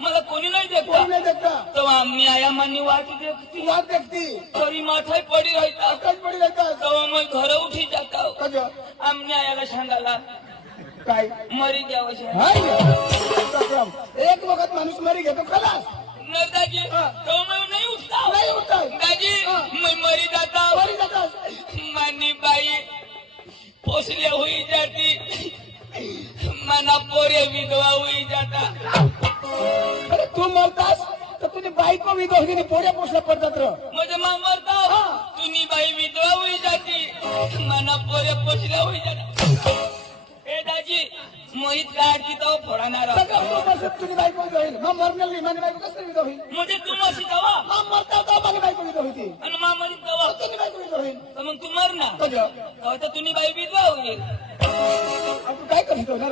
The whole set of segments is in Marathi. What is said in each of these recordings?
मला कोणी नाही देखता तो आम्ही आयामांनी वाट देखती तरी माथाय पडी राहता तो मग घर उठी जाता आम्ही आयाला सांगायला काय मरी द्यावं एक वखत माणूस मरी घेतो खलास दाजी तो मग नाही उठता दाजी मग मरी जाता मानी बाई पोसल्या होई जाती मना पोरे विधवा होई जाता अरे तू मरतास तर तुझी बायको विधवा होती पोऱ्या पोसल्या पडतात म्हणजे मग मरता तुझी बाई विधवा होई जाती मना पोरे पोसल्या होई जाता ए दाजी मोहित काढती तो फोडणार तुझी बायको विधवा होईल मग मरणार नाही माझी बायको कसं विधवा होईल म्हणजे तू मशी दवा मग मरता तो माझी बायको विधवा होती आणि मग मरी दवा तुझी बायको विधवा होईल तर मग तू मर ना तर तुझी बाई विधवा होईल तू काय करीतो ना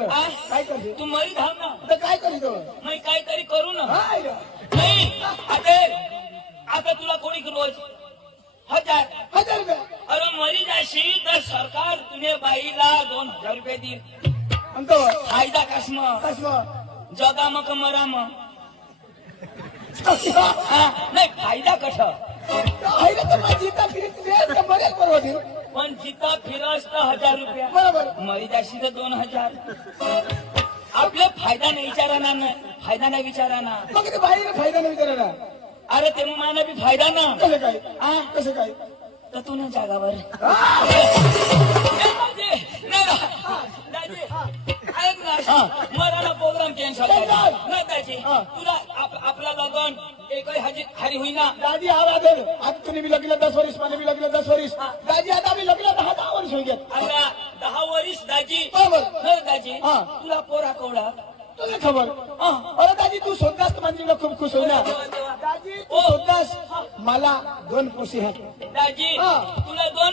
काय करतो तू मरी धाव ना तर काय करीतो मग काहीतरी करू ना नाही आता तुला कोणी रोज 1000 रुपये अरे मरी जाशील तर सरकार तुझ्या बाईला 2000 रुपये देईल फायदा कसम जगा मग मरा मग नाही फायदा कसा पण जिता फिरस तर 1000 रुपया बरोबर मरी जाशील तर 2000 आपले फायदा नाही विचाराना फायदा नाही विचाराना मग बाईला फायदा नाही विचाराना अरे ते मला बी फायदा ना कसं काय तर तू ना जागावर मराना प्रोग्राम कॅन्सल नाही त्याची तुला आपला लगन एकही हरी होईना दादी आवाज आता तुम्ही बी लगेलं 10 वर्ष मला बी लगेलं 10 वर्ष दादी आता मी लगेलं 10 वर्ष होईल आता 10 वर्ष दाजी बरोबर दाजी तुला पोरा कवडा तुला खबर अरे दादी तू स्वतःच म्हणजे खूप खुश होईल दाजी तू स्वतःच मला 2 पोशी आहेत दाजी तुला 2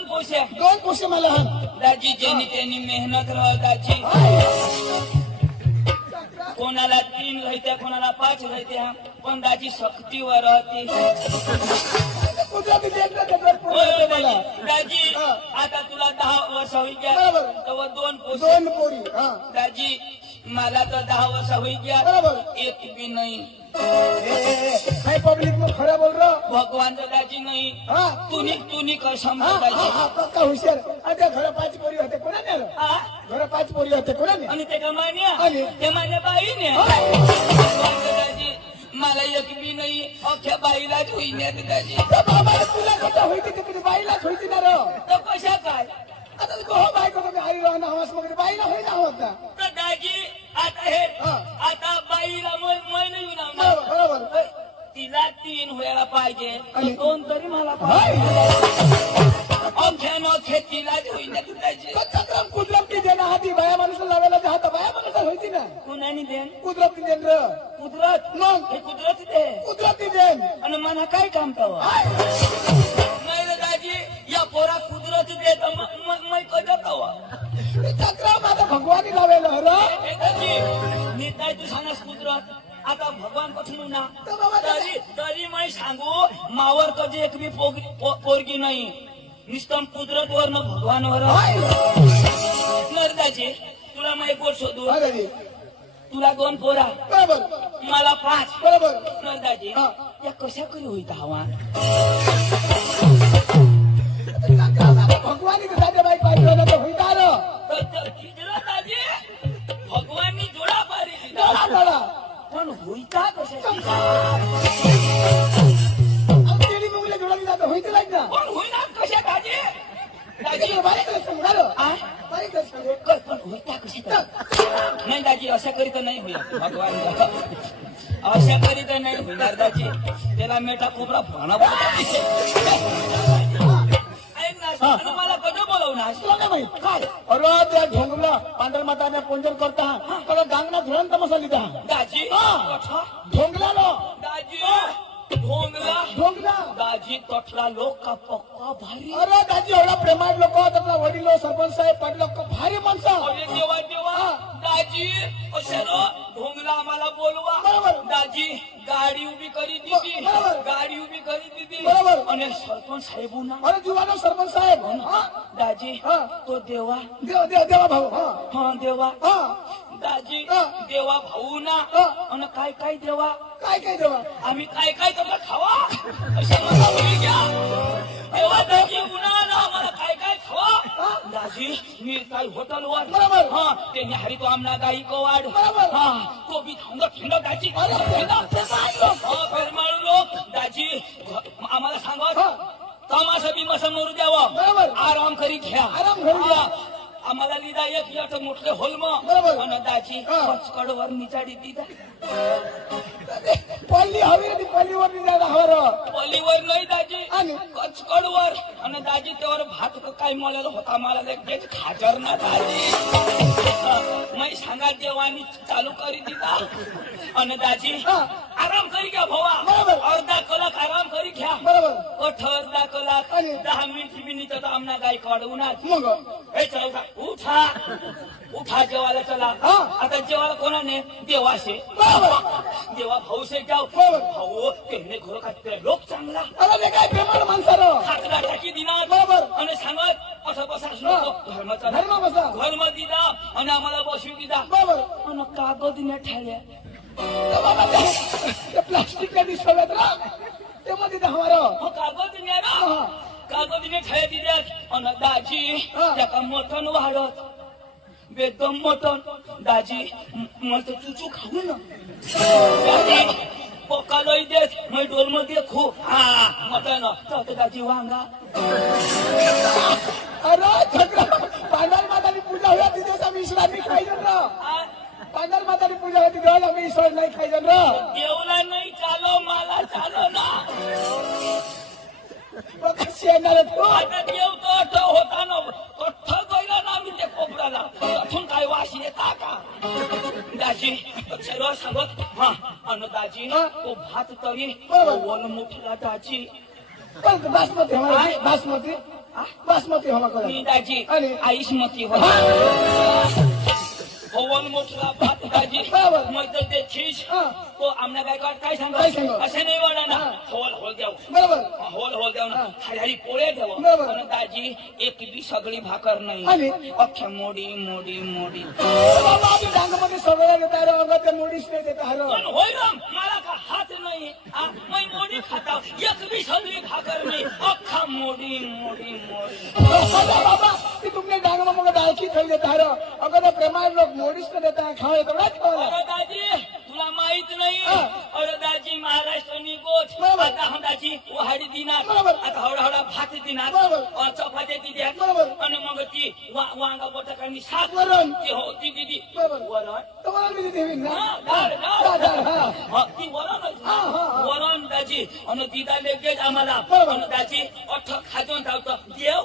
पोशी मला आहेत दाजी ज्यांनी त्यांनी मेहनत राह दाजी कोणाला 3 राहत्या कोणाला 5 राहत्या पण दाजी सक्तीवर राहते दाजी आता तुला 10 वर्ष होईल तेव्हा 2 पोरी दाजी मला तर 10 वर्ष होईल गया बरोबर एक भी नाही काय पब्लिक में खरा बोल रहा भगवान दादाजी नाही तुनी कसम पक्का हुशार आता घर 5 पोरी होते कोणाने घर 5 पोरी होते कोणाने आणि ते कमान्या ते माझ्या बाईने दादाजी मला एक बी नाही अख्ख्या बाईलाच होईन दादाजी तुला कसं होईती ते तुझी बाईलाच होईती ना तर कशा काय आता बायको आई राहणं हवास वगैरे बाईला होईना होत ना तर दाजी आता बाईला मैं नाही बरोबर तिला 3 वेळा पाहिजे 2 तरी मला पाहिजे अख्या तिलाच होईन दादाजी कुदरती देणं हाती बाया माणूस लावायला हात बाया माणूस होईती ना कुणानी देन कुदरती देण कुदरत मग हे कुदरती देन आणि मला काय काम कवा नाही रे दाजी या पोरा कुदरत देत मग कधी कवा चक्र माझा भगवानी लावायला निताय तू सांगस कुदरत आता भगवान पासून ना तरी मैं सांगू मावर कधी एक बी पोरगी नाही निस्तम कुदरत वर न भगवान वर नरदाजी तुला मैं एक गोष्ट शोधू तुला 2 पोरा बरोबर मला 5 बरोबर नरदाजी या कशा करी होईत हवा भगवान कर. पण होता कशी तर? नाही दाजी अशा करीत नाही होईल भगवान अशा करीत नाही होणार दाजी त्याला मेटा कोबरा भरणा ऐक ना आणि मला कधी बोलवणार तुला नाही माहित काय अरे त्या ढोंगला पांढर माताने पोंजन करता त्याला गांगना धरण तमाशा लिहिता दाजी हा. ढोंगला दाजी ढोंगला ढोंगला दाजी तटला लोक का पक्का भारी अरे दाजी एवढा प्रेमाळ लोक त्यातला वडील सरपंच साहेब पाटील लोक भारी माणसं अरे देवा देवा दाजी अशानो ढोंगला आम्हाला बोलवा बरोबर. दाजी गाडी उभी करी दिली बरोबर. गाडी उभी करी दिली बरोबर. आणि सरपंच साहेबूना अरे जीवानो सरपंच साहेब हा. दाजी हा. तो देवा देवा भाऊ हा. हा देवा हा. दाजी हा. देवा भाऊ ना हा. आणि काय काय देवा काय देवा आम्ही काय काय तर खावा अशा मला बोली घ्या देवा दाजी उन्हाळा आम्हाला काय काय खावा दाजी मी काय हॉटेलवर बरोबर. हा ते निहारी तो आमना गाई कवाड बरोबर. हा तो बी थंड थंड दाजी माळू लोक दाजी आम्हाला सांगत हा. तमाशा बिमाशा मरू द्यावं बरोबर. आराम करी घ्या आराम करी घ्या. हा. आम्हाला लिदा एक याट मोठे होलम बरोबर. आणि दाजी हा. कचकडवर निचाडी दिदा पल्ली हवी ती पल्लीवर निघाला हवं पलीवर नाही दाजी आणि? कचकडवर आणि दाजी त्यावर भात काय मळायला होता मला लगेच खाजर ना दाजी मी सांगा देवानी चालू करी दिला आणि दाजी हा. आराम करी घ्या भावा बरोबर. अर्धा कलाक आराम करी घ्या बरोबर अर्धा कलाक आणि? 10 मिनिट बी नाही तर आमना गाय काढवणार मग हे चला उठा उठा जेवायला चला हा. आता जेवायला कोणाने देवाशे बरोबर. देवा भाऊ से जाऊ बरोबर. भाऊ त्यांनी घर काढते लोक चांगला अरे ते काय प्रेमाळ माणसानं हातला टाकी दिना बरोबर. आणि सांगत असं बसा हा. धर्माचा धर्म बसा. धर्म दिला आणि आम्हाला बसू दिला बरोबर आणि कागद ने ठेवल्या तर बाबा ते प्लास्टिक का दिसत ना ते मध्ये हमारा हो कागद ने ना हा. कागद ने ठेवल्या दिल्यात आणि दाजी हा. त्याका मटण वाढत बेदम मटण दाजी मला तर चुचू खाऊ ना दाजी पक्का लई देत मी डोल मध्ये खू हा मटण तर दाजी वांगा अरे छकरा पांढर माताची पूजा होया तिथे आम्ही इस्लामी खायचं ना आ, पांढर माताची पूजा होती तेव्हा आम्ही ईश्वर नाही खायचं ना देवला नाही चालो मला चालो ना मग कशी येणार तू आता देव तो अठ होता ना कठ्ठ गैला ना मी त्या कोपऱ्याला अठून काय वास येता का दाजी सर्व सांगत हा अन दाजी हा. तो भात तरी बरोबर. वन मुठला दाजी पण बासमती हवा बासमती बासमती हवा करा मी दाजी आणि? आयुष्मती हो वन मुठला भात दाजी बरोबर. मग तर ते खीस हा. तो आमना काय काय काय सांगत सांगत? असं नाही वाढा ना हा. होल होल द्याव बरोबर होल होल द्याव ना हा. खाली पोळे द्याव बरोबर. पण दाजी एक बी सगळी भाकर आणि? नाही अख्ख्या मोडी मोडी मोडी बाबा आम्ही डांगमध्ये सगळं देता रे अगं ते मोडीच नाही देता पण हरं होय ना मला का हात नाही मी मोडी खाता एक बी सगळी भाकर नाही अख्खा मोडी मोडी मोडी बाबा ती तुमने डांगमा मग डाळकी खाई देता हरं अगं ते प्रेमाळ लोक मोडीच नाही देता खावे तेवढा खावा अरे दाजी तुला माहित नाही हा. अरे दाजी महाराष्ट्रानी गोच बरोबर. आता हम दाजी वहाडी दिनार बरोबर. आता हवडा हवडा भात दिनार बरोबर. चपात्या दिल्या बरोबर. आणि मग ती वांगा बटाकांनी शाक वरण. ती हो ती दिदी बरोबर. वरण तुम्हाला मी देवी ना हा, डाळ, डाळ. डाळ, हा. हा, ती वरण हा, हा. वरण दाजी आणि दिदा लगेच आम्हाला बरोबर. आणि दाजी अठ्ठ खाजून धावतो देव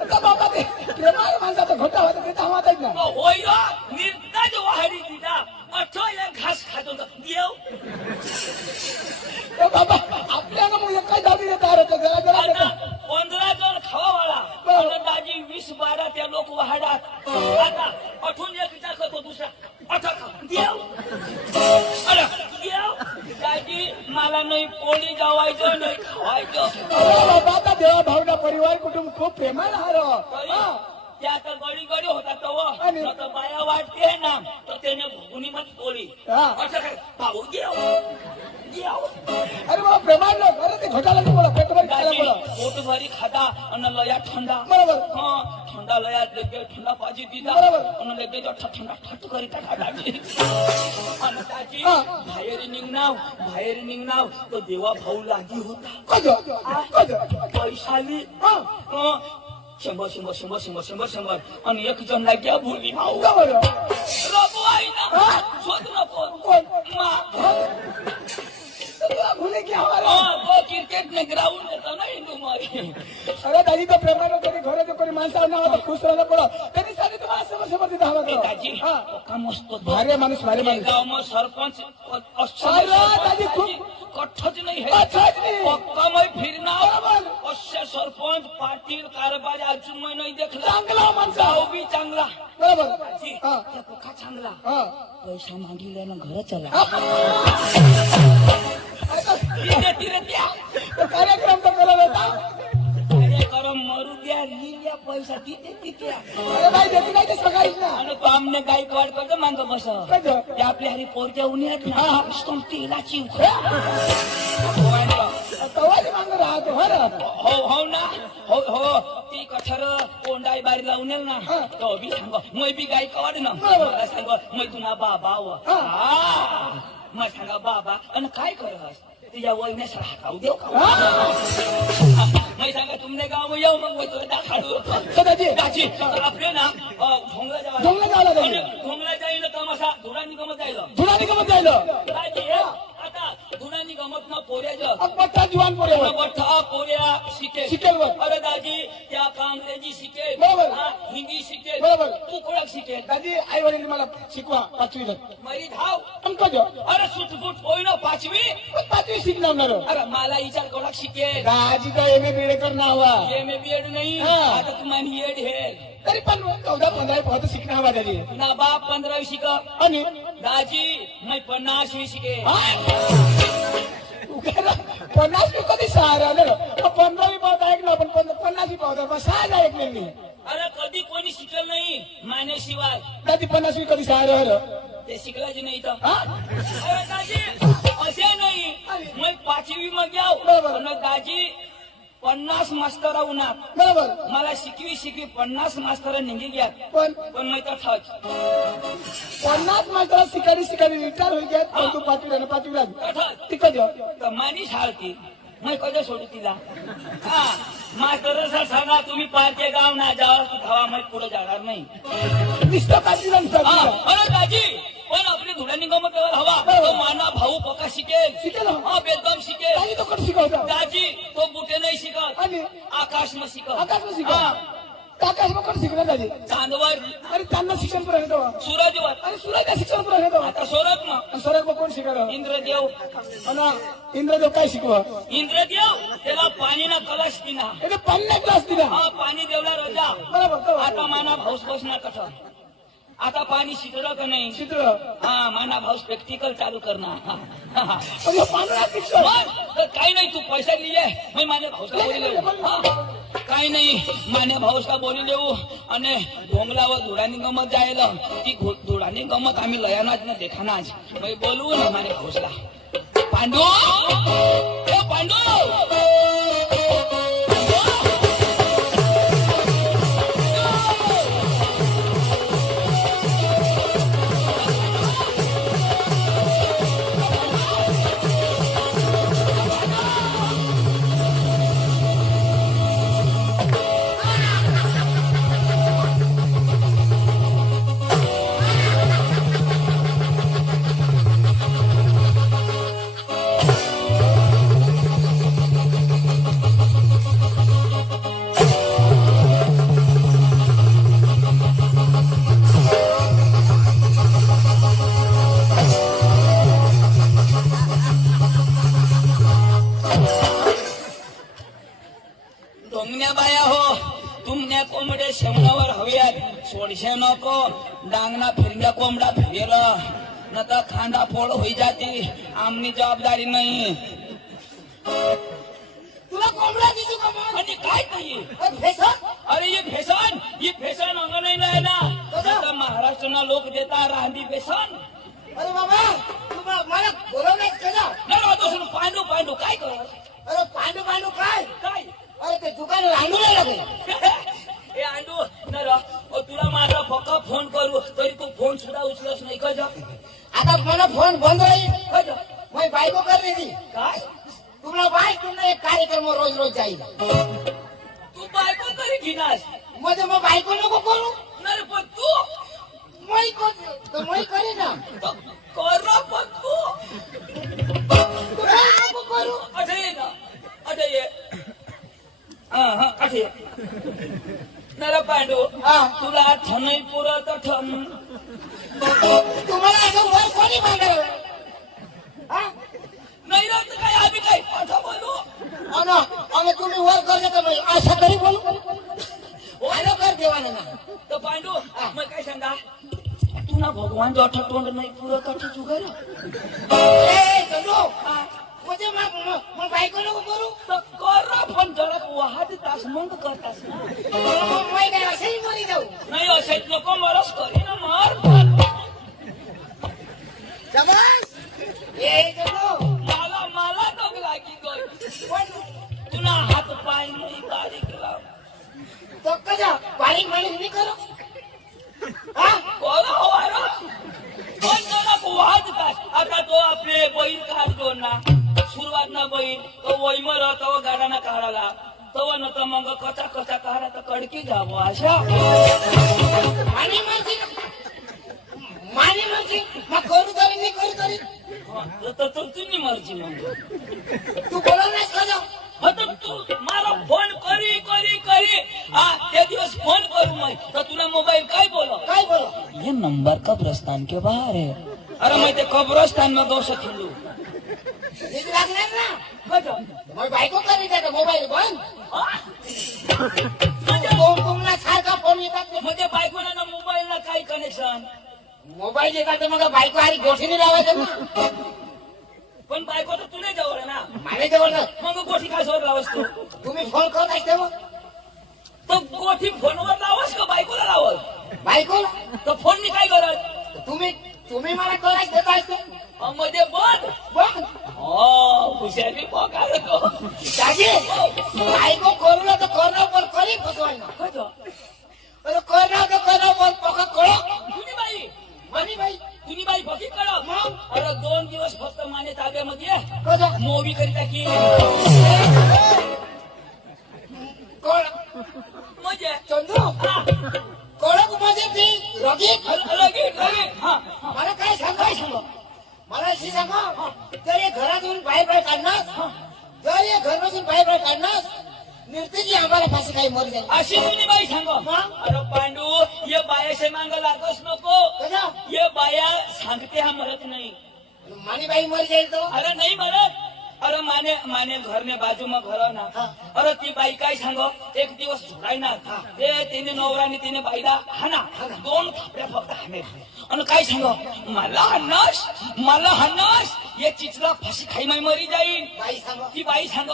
आता बाबा ते प्रेमाळ माणसाचा घोटा होता ते हवा देत ना होय निर्दाज वहाडी दिदा अठ्ठ एक घास खाजून देव ए बाबा आपल्याला मग एक काय दाबी देता हरं ते जरा जरा आता देता 15 जण खावावाला बरोबर. आणि दाजी 20-12 त्या लोक वाहडात आता अठून एक टाकतो दुसरा अठा देव अरे देव दाजी मला नाही पोळी गावायचं नाही खावायचं अरे बाबा आता देवा भावना परिवार कुटुंब खूप प्रेमाळ हरं हा. त्या आता गडी गडी होता तो आणि? तर बाया वाटते ना तर त्याने भुगुनी मत पोळी हा. अच्छा काय भाऊ देव देव अरे बाबा प्रेमाळ लोक अरे ते घोटाला नाही बोला पेटभर खायला दाजी बोला पोट भरी खाता आणि लया थंडा बरोबर. हा थंडा लया लगेच थंडा पाजी दिला बरोबर. आणि लगेच अठ्ठा थंडा ठट करी टाका दाजी आणि दाजी हा. बाहेर निघनाव तो देवा भाऊ लागी होता कज पैशाली हा. 100 100 100 100 100 100 आणि एक जण लाग्या भुली भाऊ का बरं रघु आहे ना शोध नको कोण मा भूले की हमारा वो क्रिकेट में ग्राउंड होता ना हिंदू मारी अरे दादी तो प्रेमानं कोणी घरे कोणी माणसाला नाव तर खुश राहिलं पडो त्यांनी सांगितलं तुम्हाला समस्या मध्ये धावा करा दाजी हा का मस्त भारी माणूस भारी माणूस गाव में सरपंच अरे दादी खूप कठ्ठच नाही है अच्छाच नाही पक्का मैं फिरना बरोबर असे सरपंच पाटील कारभार अजून मैं नाही देखला चांगला माणसा गाव बी चांगला बरोबर दाजी हा त्या पक्का चांगला हा पैसा मागितला ना घर चला धीरे धीरे द्या तो कार्यक्रम तर करत होता कार्यक्रम मरू द्या लिहिल्या पैसा तिथे तिथे अरे बाई देते नाही ते सकाळीच ना आणि तो आमने गायकवाड करतो मांग बस कसं ते आपली हरी पोरच्या उन्हात ना नुसतं तेलाची तवाच मागं राहतो हो ना हो हो ना हो हो ती कठर कोंडाई बारी लावून ना तो बी सांग मै बी गायकवाड ना मला सांग मै तुला बाबा व मग सांगा बाबा आणि काय करस तुझ्या वयनेस राहताऊ देऊ का मैं सांगा तुमने गाव में येऊ मग तुला दाखाडू कदाचित दाची आपले ना ढोंगला जावा ढोंगला जायला जाईल ढोंगला जाईल तमाशा धुरांनी गमत जाईल धुरानी गमत जायलं दाजी आता धुरांनी गमत ना पोऱ्याचं पट्टा जुवान पोरे बठ्ठा पोऱ्या शिकेल शिकेल वर अरे दाजी त्या कांग्रेजी शिकेल बरोबर. हिंदी शिकेल बरोबर. तुकडक शिकेल दादी आई वडील मला शिकवा पाचवी मरी धाव पंकज अरे सुटफुट होई ना 5वी पाचवी शिकणार अरे मला विचार कोणाक शिकेल दाजी तर एम ए बीएड नावा एम.ए. बीएड नाही हा. आता तुम्हाला एड हेल तरी पण 14-15 बहुत शिकणार हवा दादी ना बाप 15वी शिक आणि दाजी मैं 50वी शिके 50 कधी सहारा आलं 15वी पावत ऐक ना पण 50 पावत सहा ऐकले मी अरे कधी कोणी शिकल नाही मानेशिवाय दादी 50 कधी सहारा आलं ते शिकलाच नाही तर हा अरे दाजी असे नाही मैं 5वी मग जाऊ बरोबर. पण दाजी 50 मास्तर उन्हात बरोबर मला शिकवी 50 मास्तर निघी घ्या पण पण मैं तर ठच 50 मात्र शिकारी रिटायर होईल गेत पण तू पाचवीला ठच तिकड तर मानी शाळती मैं कधी सोडू तिला हा मास्तर सांगा तुम्ही पारचे गाव ना जावा धावा मैं पुढे जाणार नाही नुसतं पाचवीला अरे दाजी पण आपली धुळ्यानी गमत हवा तो माना भाऊ पक्का शिकेल शिकेल हा बेदम शिकेल दादी तो कडे शिकवता दाजी तो बुटे नाही शिकत आणि आकाश में शिकत आकाश में शिकव आकाश में कडे शिकणार दादी चांदवर अरे त्यांना शिक्षण पुरा घेतो सूरजवर आणि सूर्याला शिक्षण पुरा घेतो आता सोरत ना सरक कोण शिकवलं इंद्रदेव आणि इंद्रदेव काय शिकवा इंद्रदेव त्याला पाणी ना कलश दिना त्याने 50 क्लास दिला हा पाणी देवला रजा बरोबर आता माना भाऊस बसणार कसं आता पाणी शिकलं का नाही चित्र हा माना भाऊस प्रॅक्टिकल चालू करणार पांढरा शिक्षण काही नाही तू पैसा लिहिले मी माझ्या भाऊसला बोली देऊ काही नाही माझ्या भाऊसला बोली देऊ आणि ढोंगलावर धुळानी गमत जायला ती धुळानी गमत आम्ही लयानाच ना देखानाच मी बोलू ना माझ्या भाऊसला पांडू ए पांडू ढोंगण्या बाया हो तुमने कोंबडे शेवणावर हव्यात सोडशे नको डांगना फिरग्या कोंबडा फिरेल न तर खांदा फोड होई जाते आमनी जबाबदारी नाही तुला कोंबडा दिसू का मग? आणि काय नाही फेसन अरे ये फेसन अंग नाही आहे ना आता महाराष्ट्रना लोक देता रांदी फेसन अरे बाबा तू मला बोलवलंच का नाही पांडू पांडू काय कर अरे पांडू काय काय अरे ते दुकान रांगू नाही लागले ए आंडू न तुला माझा पक्का फोन करू तरी तू फोन सुद्धा उचलत नाही का जा आता मला फोन बंद होईल का जा मैं बायको कर रही काय तुम्हाला बाय तुम्हाला एक कार्यक्रम रोज जाईल तू बायको तरी किनास मध्ये मग बायको नको करू नाही रे, पण तू मै करे ना कर पण तू तू मै नको करू अठे ये ना अठे ये हा अठे ये नरा पांडू हा. तुला ठनई पुरत ठन तुम्हाला असं वर कोणी मांडलं नाही राहत काय आम्ही काय आता बोलू आणि तुम्ही वर करले तर अशा तरी बोलू वाढ कर देवाने ना तर पांडू मग काय सांगा तू ना भगवान जो अठा तोंड नाही पुरत अठा जुगार म्हणजे मग बायको नको करू तर कर पण जरा वाहत तास मग करतास ना मग मै काय असेही मरी जाऊ नाही असेच नको मरस करी ना मार समज ये जणू मला मला दग लागी गई तुला हात पाय नाही बारीक लाव तो कजा बारीक माणूस नाही करू कोण हवा ना पण जरा वाहत तास आता तो आपले बैल काढतो ना सुरुवात ना बैल तो वैमर तो गाडाना काढाला तव न तर मग कचा कचा काढा तर कडकी जावं अशा मानी मर्जी मग करू तरी नाही करू तरी तर तुझी मर्जी म्हणजे तू बोलव नाही कजा आता तू मला फोन करी करी करी ते दिवस फोन करू मैं तर तुला मोबाइल काय बोलो काय बोलव ये नंबर कब्रस्तान के बाहर है अरे मैं ते कब्रस्तान में दो खेलू नीट लागणार ना मग बायको करी त्याचा मोबाईल बंद तुम्हाला सारखा फोन येतात म्हणजे बायकोला ना मोबाईलला काय कनेक्शन मोबाईल येतात तर मग बायको आणि गोठीने लावायचं ना पण बायको तर तुला जवळ आहे ना मला जवळ मग गोठी काय सोबत लावस तू तुम्ही फोन करत असते मग तो गोठी फोनवर लावस का बायकोला लावस बायको तर फोननी काय करत तुम्ही मला करायच देत असते मध्ये बंद बघ हुशारी पगार तो दाजी बायको करू तर करणं पण करी फसवायला अरे करणं तर करणं पण पका कळ तुझी बाई आणि बाई तुझी बाई फकी कळ मग अरे 2 दिवस फक्त माने ताब्यामध्ये कसं मोवी करीता की कळ म्हणजे चंद्रू कळक म्हणजे ती रगीत मला काय सांग मला अशी सांगा जर हे घरातून बाहेर काढणार जर हे घरातून बाहेर काढणार निर्तीची आम्हाला फाशी काही मर जाईल अशी तुझी बाई सांग अरे पांडू ये बायाशे मांग लागस नको कसा ये बाया सांगते हा मरत नाही मानी बाई मर जाईल तो अरे नाही मरत अरे माने घरने बाजू में घर ना अरे ती बाई काय सांग एक दिवस झोडायना ते तिने नवराने तिने बाईला हाना 2 थापड्या फक्त हाणे आणि काय सांग मला हनस ये चिचला फाशी खाई माई मरी जाईल बाई सांग ती बाई सांग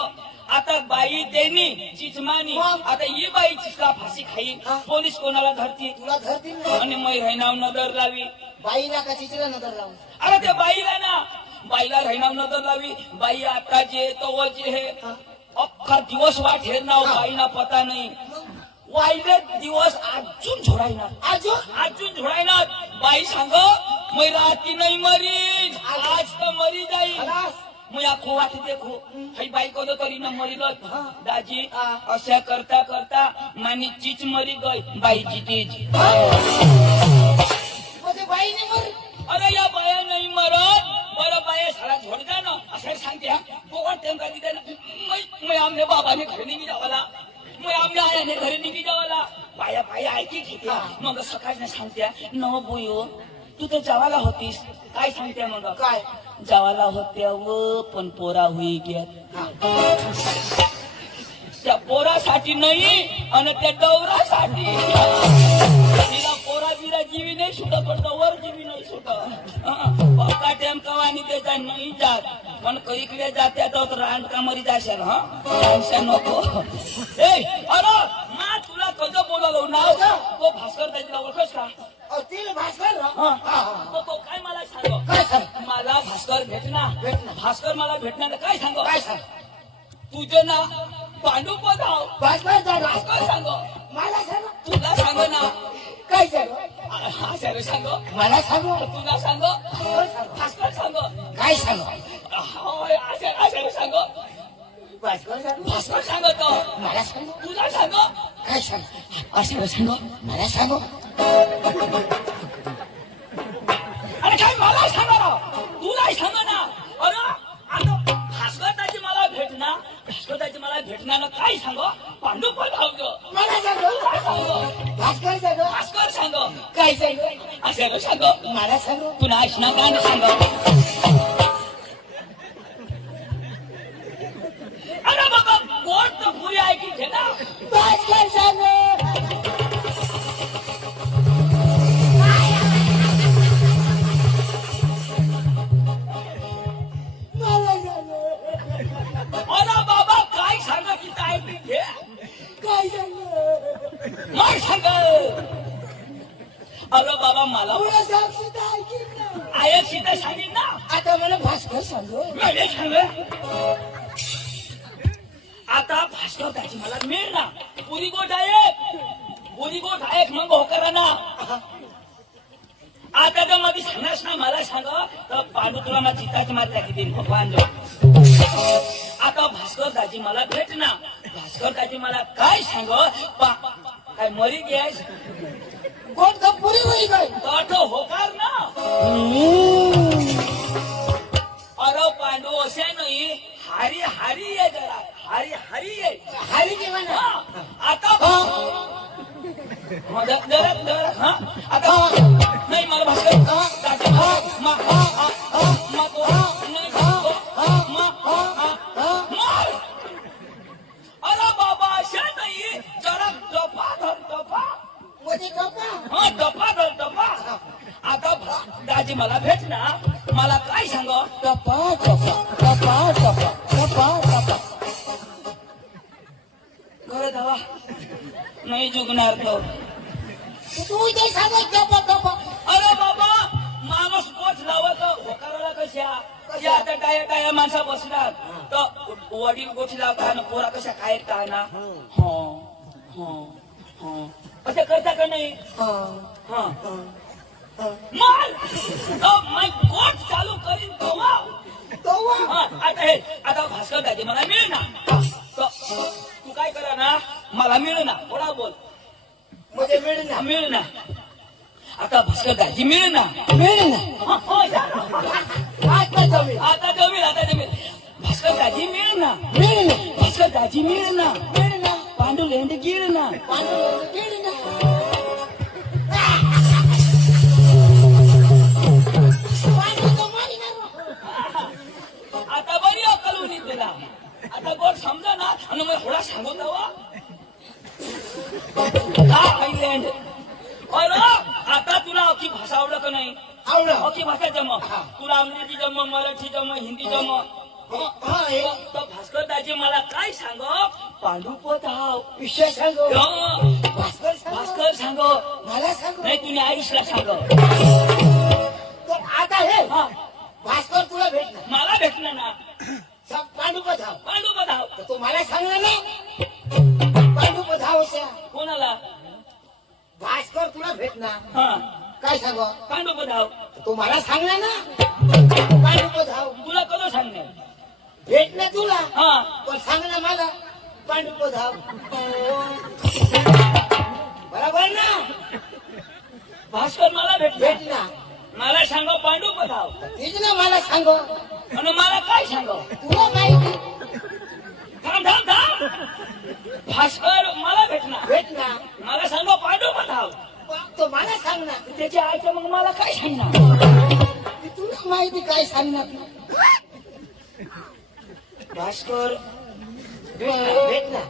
आता बाई देनी चिचमानी आता ही बाई चिचला फाशी खाई पोलीस कोणाला धरती तुला धरतील आणि मै राहणार नजर लावी बाईला का चिचला नजर लावून अरे त्या बाईला ना बाईला राहणार नजर लावी बाई आता जे तो जे हे अख्खा दिवस वाट हेरणार बाईना पता नाही वाईले दिवस अजून झोडायणार अजून झोडायणार बाई सांग मै राती नाही मरीन आज तर मरी जाईल मग आखो वाट देखो ही बाई कदो तरी न मरील दाजी अशा करता करता मानी चीच मरी गई बाई जीतेज बाई नाही मर अरे या बाया नाही मरत बरं बाया साला झोड जा ना असं सांगते कोण टेमका दिदे ना मैं आमने बाबाने घरी निघी जावाला मैं आमने आयाने घरी निघी जावाला बाया बाया ऐकी घेते मग सकाळने सांगते न बोयो तू तर जावाला होतीस काय सांगते मग काय जावाला होत्या व पण पोरा होई गेल्या त्या पोरासाठी नाही आणि त्या डवरासाठी तिला पोरा बिरा जीवी नाही सुट पण डवर जीवी नाही सुट पक्का टेम कवानी त्याचा नाही जात पण इकडे जात्या तर रांड कामरी जाशाल नको ए अरे मा तुला कसं बोलावलं नाव तो भास्कर त्याची ओळखस का भास्कर तो काय मला सांग मला भास्कर भेटणार भास्कर मला भेटणार काय सांग तुझं ना पांडू पदाव भास्कर सांग मला सांग तुला सांग ना काय सांग सांग मला सांग तुला सांग भास्कर सांग काय सांग सांग भास्कर भास्कर सांगतो मला सांग तुला सांग काय सांग असं सांग मला सांगू अरे काय मला सांगा ना तुला सांग ना अरे आता भास्करताची मला भेटणार भास्करताची मला भेटणार काय सांग पांडू पण भावतो मला सांगू काय सांग भास्कर सांगू भास्कर सांग काय सांगू असं सांग मला सांगू तुला ऐकणार काय सांग अरे बाबा गोट तर पुरी ऐकी घे ना भास्कर सांगू मला सांगू अरे बाबा काय सांग की काय ऐकून घे काय सांगू मग सांग अरे बाबा मला तुला साक्षीदा ऐकीन ना आयक सीता सांगेन ना आता मला भास्कर सांगू नाही सांग आता भास्कर त्याची मला मिळ ना पुरी गोट आहे मग हो करा ना आता जर मध्ये सांगणार ना मला सांग तर पांडू तुला माझी चिताची मारल्या किती भगवान जो आता भास्कर दाजी मला भेट ना भास्कर दाजी मला काय सांग काय मरी गॅस कोण का पुरी होई गई तठ होकार ना अरे पांडू असे नाही हारी हारी आहे जरा हारी हारी आहे हारी जेवण हा, आता जरा हा आता नाही मला भास्कर दाजी मा तो नाही मार अरे बाबा असे नाही जरा दफा धर दफा मध्ये कपा हा दफा धर दफा आता दाजी मला भेट ना मला काय सांग कपा कपा कपा कपा कपा कपा खरं धावा नाही जुगणार तो तू इथे सांगत कपा कपा अरे बाबा माणूस कोच लावत होकाराला कशा या आता डाया डाया माणसा बसणार तर वडील गोठी लावता ना पोरा कशा काय काय ना हो हो हो असं करता का नाही हा माल कोट चालू करीन तेव्हा हा, आता भास्कर दाजी मला मिळ ना तू काय करा ना मला मिळ ना थोडा बोल मध्ये मिळणार मिळ ना आता भास्कर दाजी मिळ ना मिळणार हो, जा ना. आता जमीन आता जमेल भास्कर दाजी मिळ ना मिळणार भास्कर दाजी मिळ ना मिळणार पांडू लेंड गिळ ना आता बरी अक्कल होती तुला आता गोड समजा ना आणि मग थोडा सांगून जावा आयलँड अरे आता तुला अख्खी भाषा आवडत नाही आवडं अख्खी भाषा जम तुला अंग्रेजी जम मराठी जम हिंदी जम तर भास्कर दाजी मला काय सांग पांडू पधाव विषय सांगू हं, भास्कर सांगू भास्कर सांग मला सांगू नाही तुम्ही आयुषला सांग तर आता हे हा भास्कर तुला भेटणार मला भेटणार ना पांडू पधाव पांडू पधाव तर तू मला सांगणार ना पांडू पधाव कोणाला भास्कर तुला भेटणार हा काय सांगू पांडू पधाव तू मला सांगणार ना पांडू पधाव तुला कधो सांगणार भेटणार तुला हा पण सांग ना मला पांडू पधाव बरोबर ना भास्कर मला भेटणार भेटणार मला सांग पांडू पधाव तीच ना मला सांगू आणि मला काय सांग तुला माहिती थांब थांब थांब भास्कर मला भेटणार भेटणार मला सांग पांडू पधाव तो मला सांगणार त्याच्या आईचं मग मला काय सांगणार ती तुला माहिती काय सांगणार भास्कर भेटणार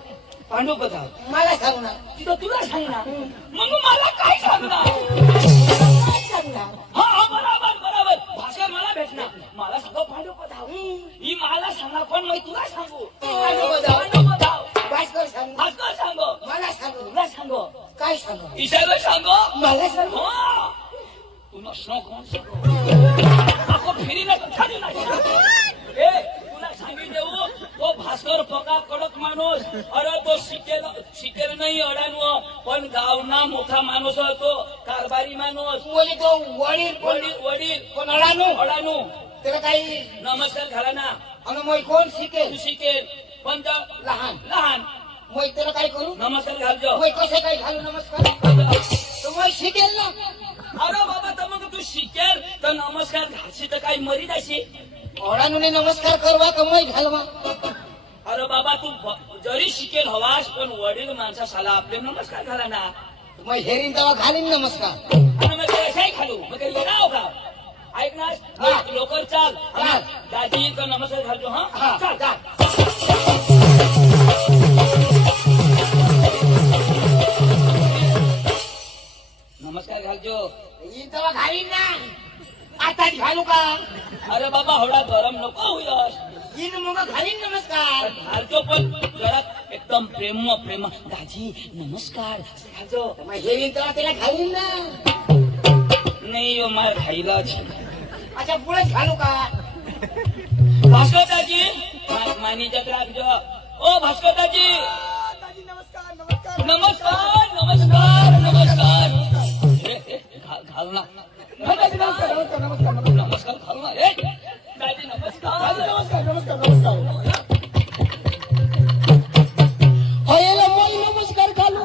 पांडू पधाव मला सांगणार तिथं तुला सांगणार मग मला काय सांगणार काय सांगणार हा हा, बरोबर बरोबर भास्कर मला भेटणार मला सांग पांडू पधाव ही मला सांगणार पण मी तुला सांगू पांडू पधाव. पांडू पधाव भास्कर सांग भास्कर सांग मला सांगू तुला सांग काय सांगू ईशाला सांग मला सांगू हा तुला सांग ako फिरी ना खाली नाही ए तुला सांगितलं देऊ तो भास्कर पका कडक माणूस अरे तो शिकेल नाही अडाणू पण गावना मोठा माणूस तो कारभारी माणूस म्हणजे तो वडील वडील वडील पण अडाणू अडाणू त्याला काही नमस्कार घाला ना आणि मग कोण शिकेल तू शिकेल पण तो लहान लहान मग त्याला काय करू नमस्कार घालजो मग कसे काय घालू नमस्कार तर मग शिकेल ना अरे बाबा तर मग तू शिकेल तर नमस्कार घालशी तर काही मरीत अशी ओढानुने नमस्कार करवा का मग घालवा अरे बाबा तू जरी शिकेल हवास पण वडील माणसाला आपले नमस्कार घाला ना मग हेरीन तेव्हा घालीन नमस्कार आणि मग ते असाही घालू मग काही येणार का ऐक ना लवकर चाल चाल. दादी तर नमस्कार घालतो हा हा चाल जा. नमस्कार घालजो येईन तेव्हा घालीन ना आताच घालू का अरे बाबा होडा गरम नको होईस येईन मग घालीन नमस्कार घालतो पण जरा एकदम प्रेम प्रेम दाजी नमस्कार घालजो मग हेरीन तेव्हा त्याला घालीन ना नाही हो मार खाईलाच अच्छा पुढे घालू का भास्कर दाजी मानीच्यात राखजो ओ भास्कर दाजी नमस्कार नमस्कार नमस्कार घाल ना नमस्कार घाल ना रे दाजी नमस्कार याला मग नमस्कार घालू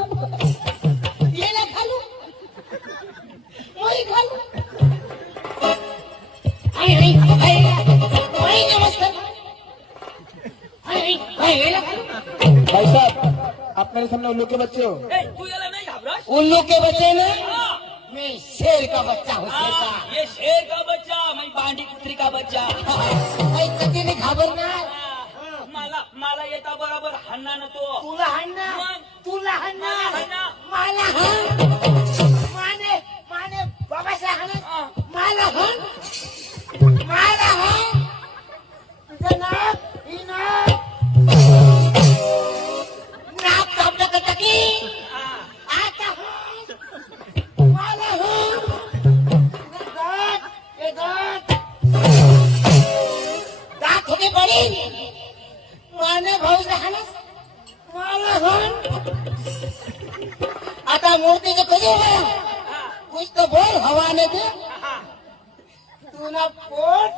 याला घालू मग घालू नमस्कार याला घालू भाई साहब आप मेरे सामने उल्लू के बच्चे हो तू याला नाही घाबरत उल्लू के बच्चे ने हाँ, मैं शेर का बच्चा हूँ शेर का ये शेर का बच्चा मैं बांडी कुत्री का बच्चा मैं कधी नाही घाबरणार मला मला येता बरोबर हाणणार ना तो तुला हाणणार तुला हाणणार हाणणार. मला हाण माने माने बाबासाहेब हाण मला हाण मला हाण तुझं नाक ही नाक नाक कापलं का टाकी आता हाण मला हाण दात होते पडेल माने भाऊ हाणस मला हाण आता मूर्तीचं कधी होया कुछ तो बोल हवाने दे तुला पोट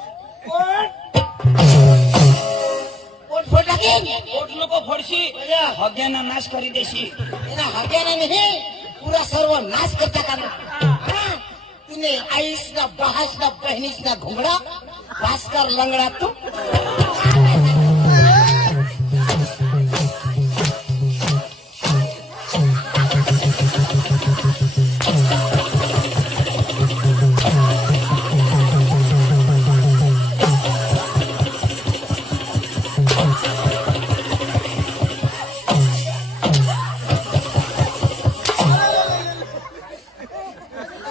पोट पोट फोडला की पोट नको फोडशी हग्याना नाश करी देशी हग्याने नाही पुरा सर्व नाश करता का ना तिने आईस ना बहास ना बहिणीस ना घुंगडा भास्कर लंगडा तू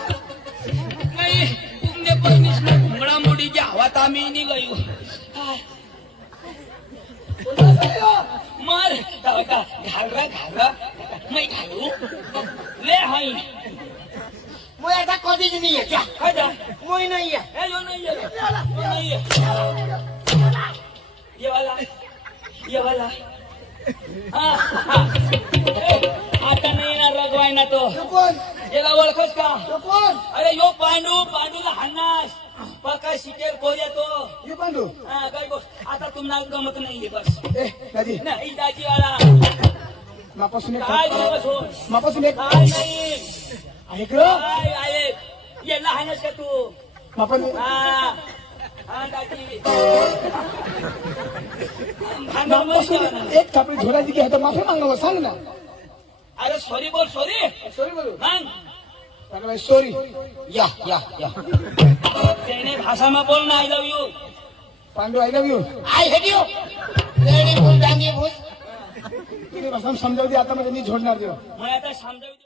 नहीं तुमने परमिश में घुंगड़ा मुड़ी की हवा तामी नहीं गई मार घालरा मैं घालू ले हाई मग आता कधीच नाही आहे जा खाजा मग नाही आहे ए यो नहीं है यो नहीं है ये वाला हाँ आता नाही ना रगवाय ना तो कोण याला ओळखस का कोण अरे यो पांडूला हाणनास पका शिकेल कोण येतो ये बंधू हा काय गोष्ट आता तुम्हाला गमत नाहीये बस ए दादी नाही दाजीवाला मापासून एक काय दिवस हो मापासून एक काय नाही ऐक र काय आहे याला हाणस का तू मापा हा हा दाजी मापासून एक थापडी झोडायची की आता माफी मागावं सांग ना अरे सॉरी बोल सॉरी सॉरी बोलू सांग सॉरी या त्याने भाषा में बोल ना I love you Pandu I love you I hate you lady फुल डांगी फुल तिने भाषा समजावते आता म्हणजे मी झोडणार देवा मैं आता समजावी